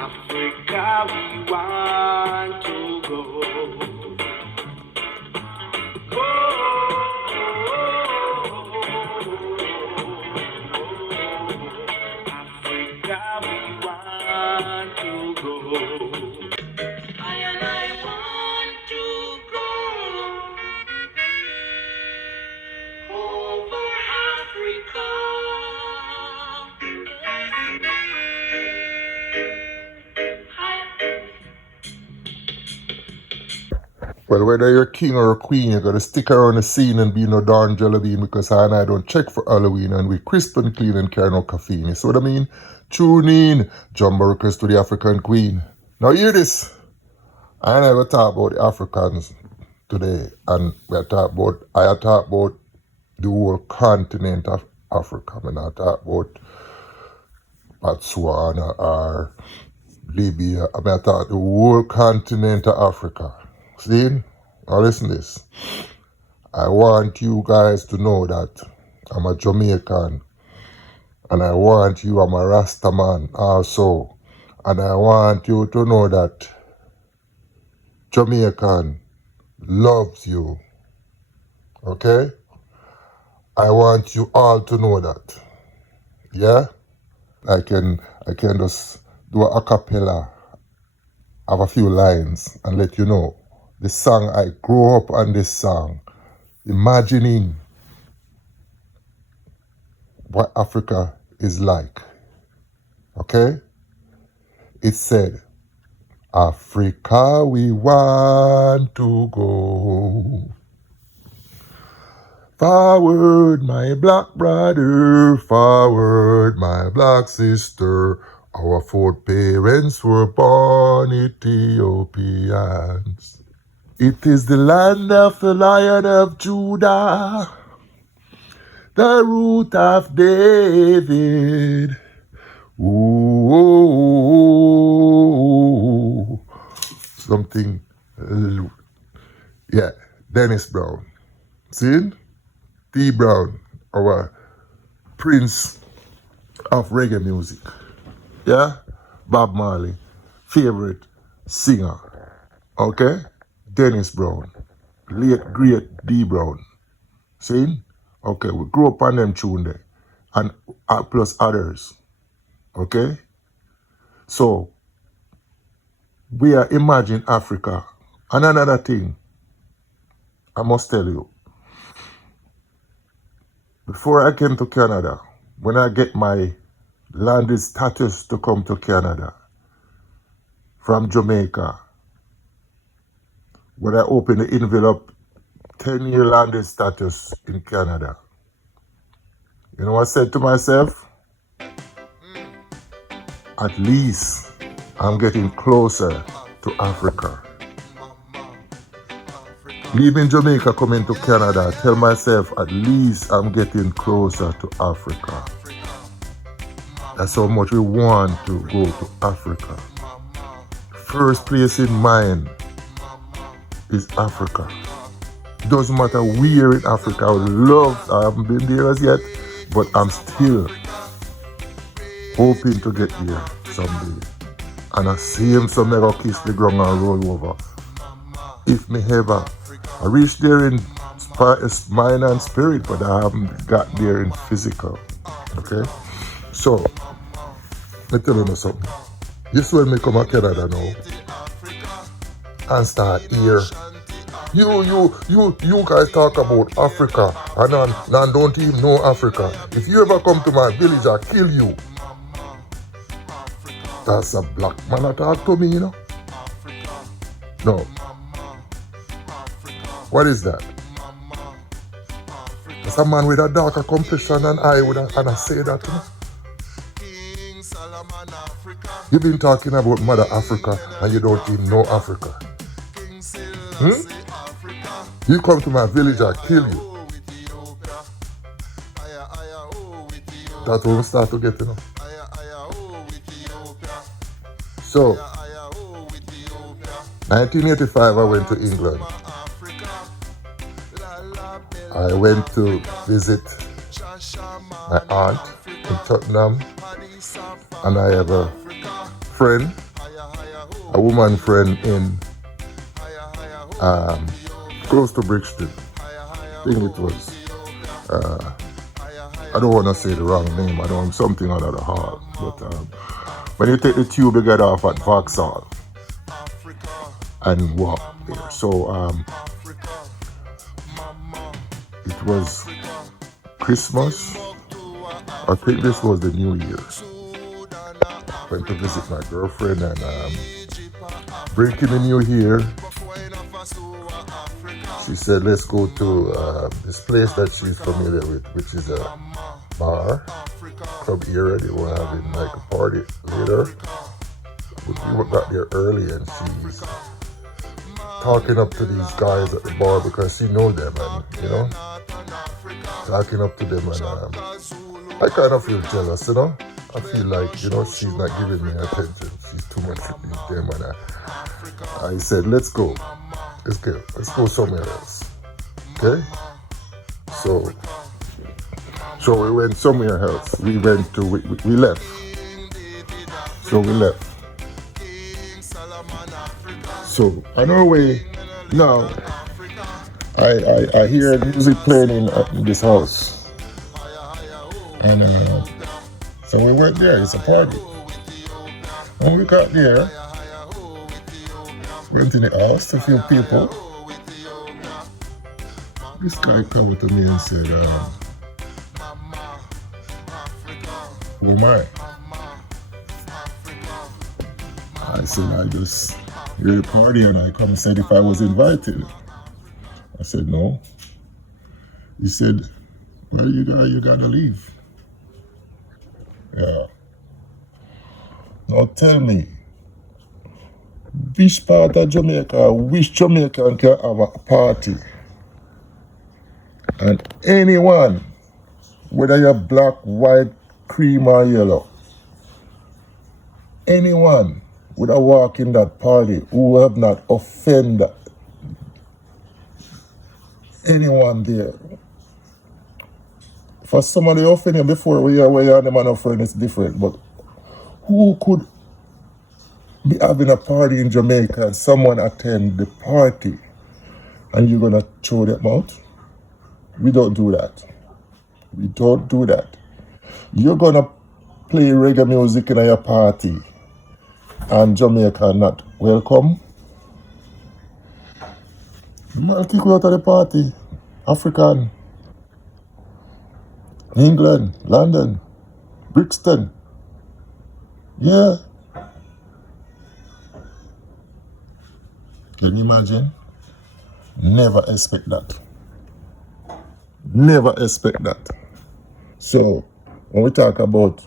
Africa, we want to go. Africa, we want to go. I want to go over Africa. Well, whether you're a king or a queen, you gotta stick around the scene and be no darn jelly bean, because I and I don't check for Halloween and we crisp and clean and carry no caffeine. You see what I mean? Tune in, Jumbo request to the African Queen. Now hear this. I never talk about the Africans today, and I talk about the whole continent of Africa. I not talk about Botswana or Libya. I talk the whole continent of Africa. See? Now listen to this. I want you guys to know that I'm a Jamaican, and I want you, I'm a Rasta man also, and I want you to know that Jamaican loves you. Okay? I want you all to know that. Yeah? I can just do a cappella of a few lines and let you know. The song, I grew up on this song, imagining what Africa is like. Okay? It said, Africa, we want to go. Forward, my black brother, forward, my black sister. Our foreparents were born Ethiopians. It is the land of the Lion of Judah, the root of David. Ooh, something, yeah, Dennis Brown. See? T. Brown, our prince of reggae music. Yeah? Bob Marley, favorite singer. Okay? Dennis Brown, late great D. Brown. See? Okay, we grew up on them tune there. And plus others. Okay? So, we are Imagine Africa. And another thing, I must tell you, before I came to Canada, when I get my landed status to come to Canada from Jamaica, when I opened the envelope, 10-year landed status in Canada, you know what I said to myself? At least I'm getting closer to Africa. Leaving Jamaica, coming to Canada, I tell myself at least I'm getting closer to Africa. That's how much we want to go to Africa. First place in mind is Africa. Doesn't matter where in Africa. I would love, I haven't been there as yet, but I'm still hoping to get there someday. And I see him some never kiss the ground and roll over. If me ever, I reached there in mind and spirit, but I haven't got there in physical. Okay? So, let me tell you something. This when me come to Canada now and start here. You guys talk about Africa and don't even know Africa. If you ever come to my village, I'll kill you. That's a black man that talk to me, you know? No. What is that? It's a man with a darker complexion than I would, and I say that, you know? You've been talking about Mother Africa and you don't even know Africa. You come to my village, I'll kill you. That's when we start to get, you know. So, 1985 I went to England. I went to visit my aunt in Tottenham, and I have a friend a woman friend in close to Brixton. I think it was, I don't want to say the wrong name, I don't want something out of the hall. But when you take the tube, you get off at Vauxhall and walk there. So it was Christmas. I think this was the New Year. Went to visit my girlfriend and breaking the New Year. She said, let's go to this place that she's familiar with, which is a bar, club area. They were having like a party later. We got there early and she's talking up to these guys at the bar because she knows them and, you know, talking up to them and I kind of feel jealous, you know. I feel like, you know, she's not giving me attention. She's too much with them and I said, let's go. Let's go somewhere else. Okay? So we went somewhere else. We left. So we left. So on our way now, I hear music playing in this house. And so we went there, it's a party. When we got there, went in the house to a few people. This guy came to me and said, who am I? I said, I just hear a party and I come and said if I was invited. I said, no. He said, well, you gotta leave. Yeah. Now tell me, which part of Jamaica, which Jamaican can have a party? And anyone, whether you're black, white, cream or yellow, anyone would have walked in that party who have not offended anyone there. For somebody offending before we are the man of friend, it's different. But who could be having a party in Jamaica and someone attend the party and you're gonna throw them out? We don't do that. We don't do that. You're gonna play reggae music in your party and Jamaica not welcome? I'll kick you out of the party. African, England, London, Brixton. Yeah. Can you imagine? Never expect that. Never expect that. So, when we talk about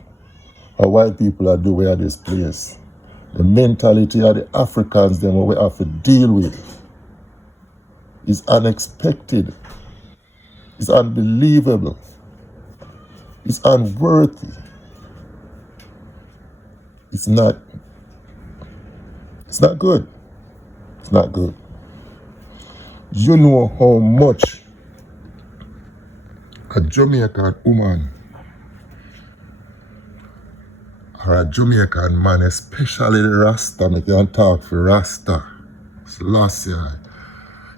how white people are doing at this place, the mentality of the Africans, them what we have to deal with, is unexpected. It's unbelievable. It's unworthy. It's not good. It's not good. You know how much a Jamaican woman or a Jamaican man, especially the Rasta, I can talk for Rasta, Selassie.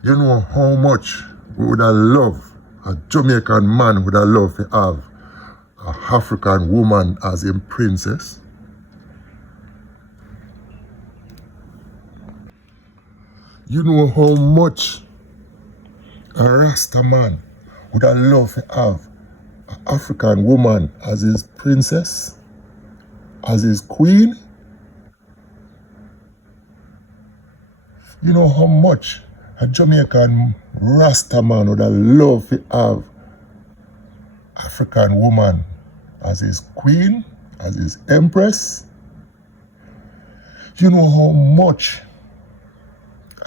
You know how much we would have loved, a Jamaican man would have loved to have an African woman as a princess. You know how much a Rasta man would have loved to have an African woman as his princess, as his queen. You know how much a Jamaican Rasta man would have loved to have African woman as his queen, as his empress. You know how much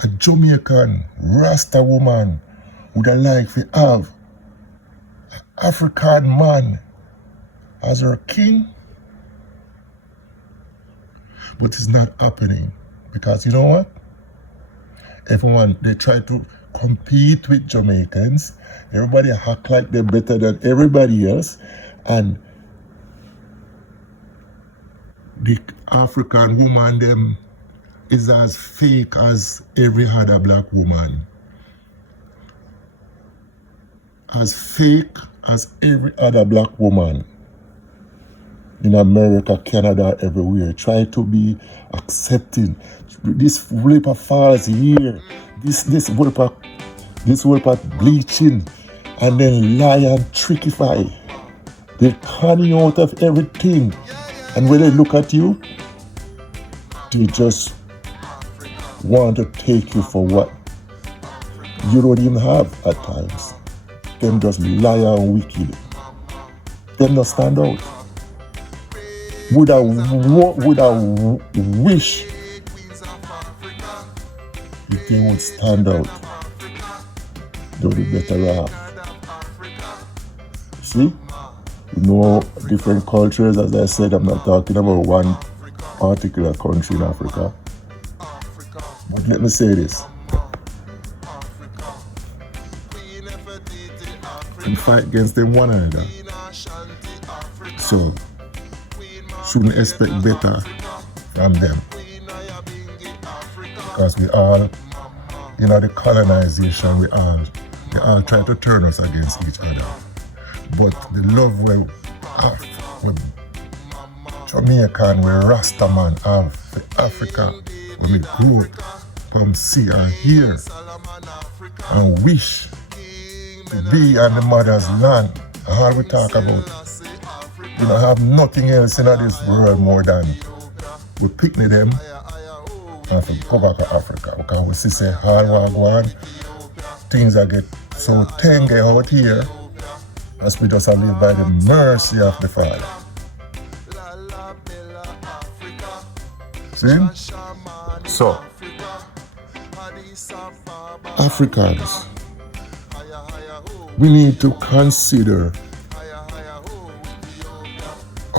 a Jamaican Rasta woman would have liked to have an African man as her king. But it's not happening because you know what? Everyone, they try to compete with Jamaicans. Everybody act like they're better than everybody else. And the African woman, them is as fake as every other black woman. As fake as every other black woman. In America, Canada, everywhere. Try to be accepting. This Wilpa falls here. This Wilpa bleaching. And then lie and trickify. They con you out of everything. And when they look at you, they just want to take you for what you don't even have at times. Them just lie and wicked. Them not stand out. Would I wish if they would stand out? They would be better off. See? You know, different cultures, as I said, I'm not talking about one particular country in Africa. But let me say this. We fight against them one another. So, shouldn't expect better from them. Because we all, the colonization, we all try to turn us against each other. But the love we Jamaican, we Rastaman have for Africa, when we grew up from see and hear and wish to be on the mother's land. All we talk about. We don't have nothing else in this world more than we picnic them and we go back to Africa. Because we see say hard work, things that get so tenge out here as we just live by the mercy of the Father. See? So, Africans, we need to consider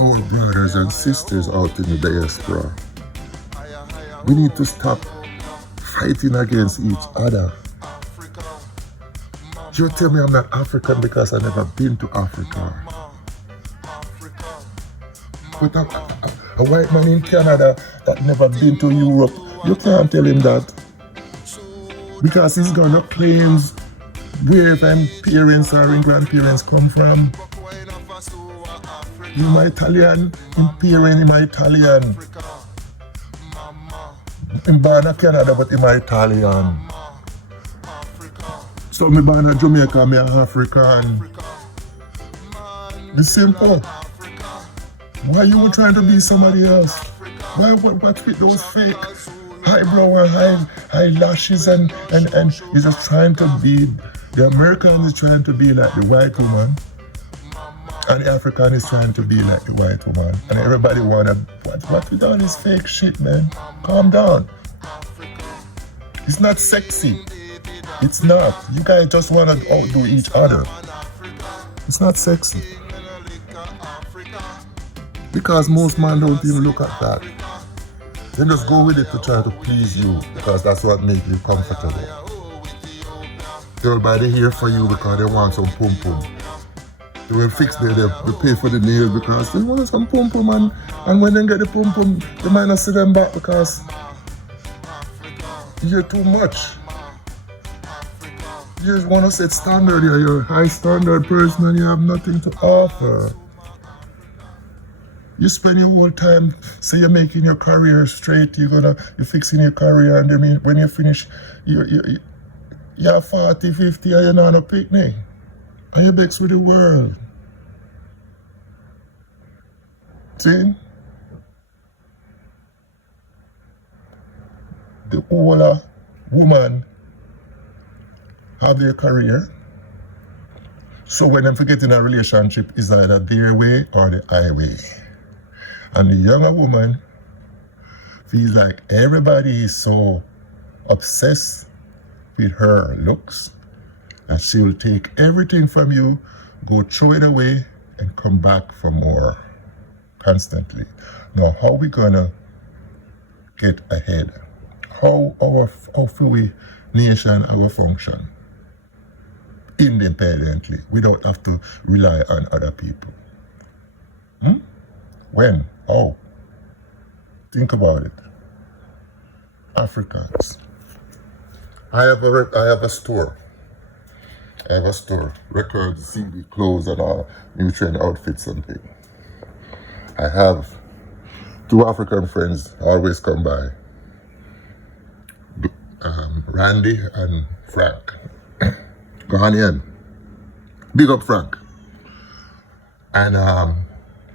our brothers and sisters out in the diaspora. We need to stop fighting against each other. You tell me I'm not African because I've never been to Africa. But a white man in Canada that never been to Europe, you can't tell him that. Because he's gonna claim where them parents or grandparents come from. I'm Italian, I'm parent, I'm Italian. I'm born in Canada, but I'm Italian. So I'm born in Jamaica, I'm African. It's simple. Why you were trying to be somebody else? Why what with those fake eyebrow and eyelashes and you're just trying to be, the American is trying to be like the white woman. And the African is trying to be like the white woman. And everybody wanna, what with all this fake shit, man? Calm down. It's not sexy. It's not. You guys just wanna outdo each other. It's not sexy. Because most men don't even look at that. They just go with it to try to please you because that's what makes you comfortable. Everybody here for you because they want some pum pum. They will fix they pay for the nails because they want some pum pum and when they get the pum pum, they might not see them back because you're too much. You just want to set standard, you're a high standard person and you have nothing to offer. You spend your whole time, say you're making your career straight, you're fixing your career, and then when you finish, you're 40, 50, and you're not on a picnic. And you're vexed with the world. See? The older woman have their career. So when them forget in a relationship, it's either their way or the highway. And the younger woman feels like everybody is so obsessed with her looks and she will take everything from you, go throw it away, and come back for more constantly. Now, how we gonna get ahead? How we nation our function independently without have to rely on other people? When? How? Think about it. Africans. I have a store. I have a store. Records, CD, clothes, and all new trend outfits and things. I have 2 African friends always come by. Randy and Frank. Ghanaian. Big up Frank. And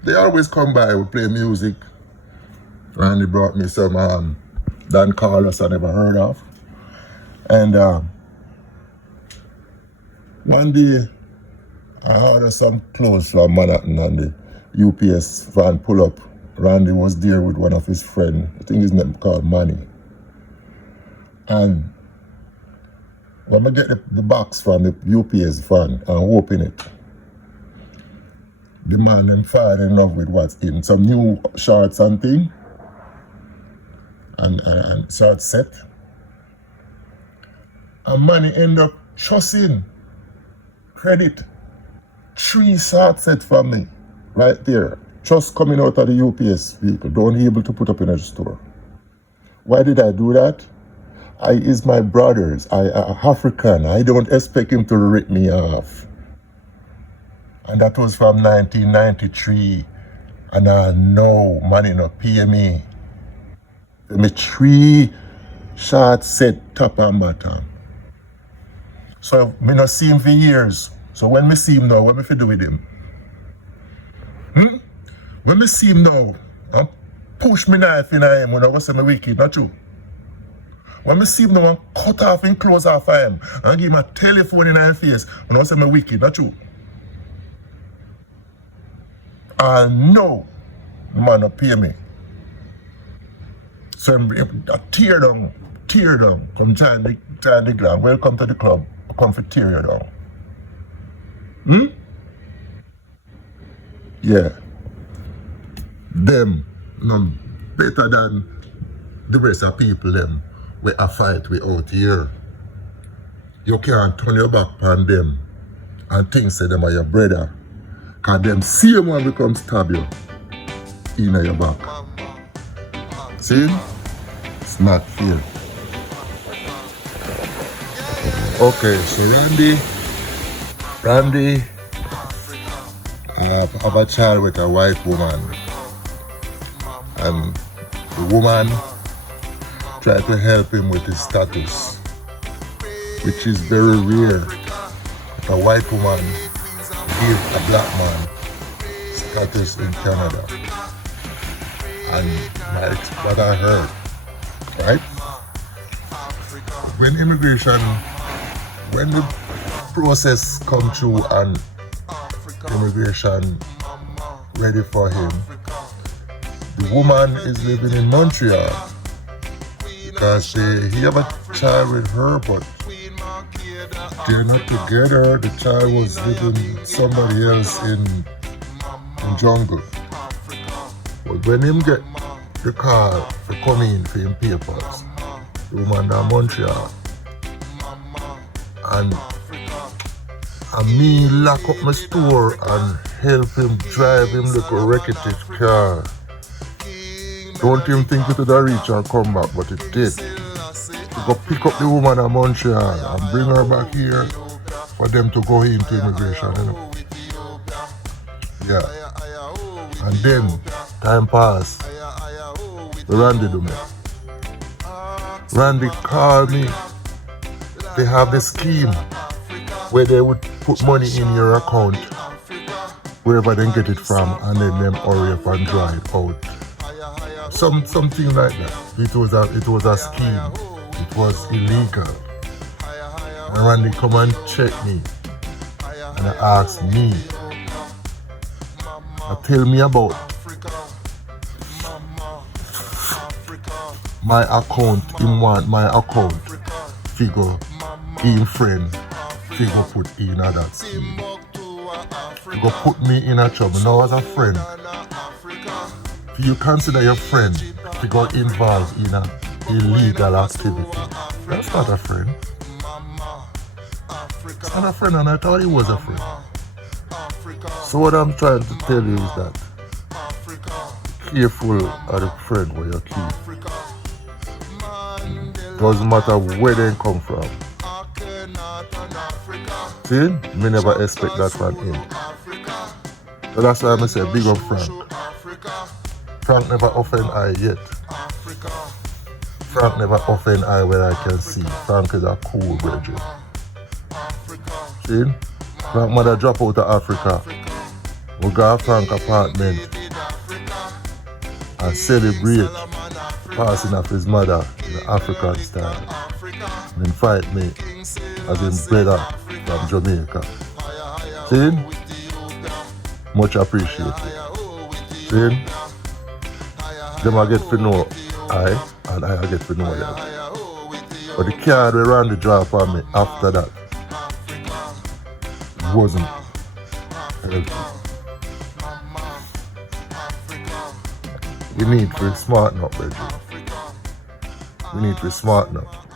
they always come by, we play music. Randy brought me some Dan Carlos I never heard of. And one day I ordered some clothes from Manhattan and the UPS van pull up. Randy was there with one of his friends. I think his name called Manny. And when I get the box from the UPS van and open it, the man then fall in love with what's in. Some new shorts and thing. And short set. And Manny end up trusting credit 3 short set from me. Right there. Just coming out of the UPS vehicle. Don't able to put up in a store. Why did I do that? I is my brothers. I African. I don't expect him to rip me off. And that was from 1993. And I know money not pay me. Me 3 short set top and bottom. So me not see him for years. So when me see him now, what me fi do with him? When me see him now, I push me knife in him when I go say me wicked, not true? When me see him now, I cut off and close off of him and give him a telephone in his face when I say me wicked, not true? I know the man not pay me. So I tear down, come join the ground. Welcome to the club. I come for tear you down. Yeah. Them no better than the rest of people them where I fight we out here. You can't turn your back on them and think say them are your brother. Cause them same one will come stab you in your back. See? It's not fair. Okay, so Randy have a child with a white woman. And the woman tried to help him with his status, which is very rare. A white woman give a black man status in Canada. And that's what I heard, right? When the process come through and immigration ready for him, the woman is living in Montreal because he have a child with her, but they're not together. The child was living with somebody else in jungle. But when him get the call for come in for him papers, the woman in Montreal, and me lock up my store and help him drive him like a wreckage car. Don't even think it would have reached and come back, but it did. We go pick up the woman in Montreal and bring her back here for them to go into immigration, you know. Yeah. And then time passed. Randy do me. Randy called me. They have the scheme where they would put money in your account wherever they get it from, and then them hurry up and draw it out. Something like that. It was a scheme. It was illegal. And Randy come and check me and ask me. Tell me about my account. Him want my account figure in friend figure put in that scheme. You go put me in a trouble. Now as a friend, if you consider your friend to go involved in an illegal activity, that's not a friend. It's not a friend, and I thought he was a friend. So what I'm trying to tell you is that careful of the friend where you keep. Doesn't matter where they come from. See? Me never expect that from him. So that's why I say big up Frank. Frank never offend I yet. Frank never offend I where I can see. Frank is a cool brethren. See? Frank mother drop out of Africa. We go to Frank apartment and celebrate passing of his mother in the African style. And invite me as his brother from Jamaica. See? Much appreciated. See? Them I get to know I and I get to know them. But the card we ran the draw for me after that wasn't healthy. We need to smarten up, Reggie. We need to smarten up.